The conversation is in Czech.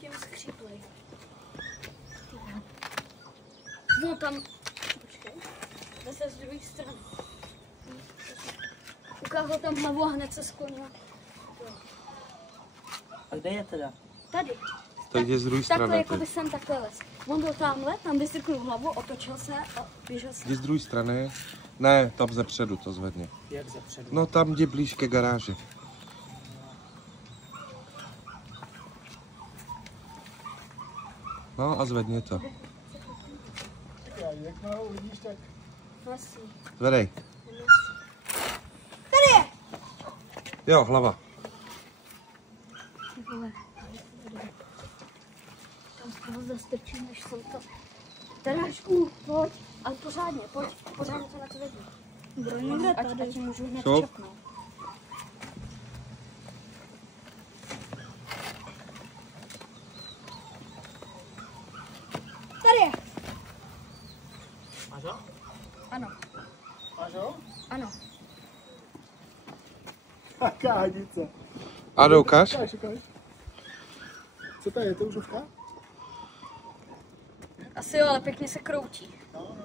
zatím skříplej. No tam, počkej, zase z druhé strany. Ukázal tam hlavu a hned se sklonil. A kde je teda? Tady. Tak je z druhé strany. Takhle jako by jsem takhle les. On byl tamhle, tam vystrknul hlavu, otočil se a běžel se. Jdi z druhé strany. Ne, tam zepředu to zvedni. Jak zepředu? No tam jdi blíž ke garáži. No a zvedni to. Jak malou vidíš, tak... Vlastně. Zvedej. Tady je! Jo, hlava. Tam skoro zastrčím, než jsem to... Tarášku, pojď, ale pořádně, pojď, pořádně to na to vedí. Brojně, ať můžu hned Co? čapnout. Tady je! Máš ho? Ano, Máš ho? ano. Jaká hadice. A doukáš? Ukáž. Co to je, to užovka? Asi jo, ale pěkně se kroutí. No,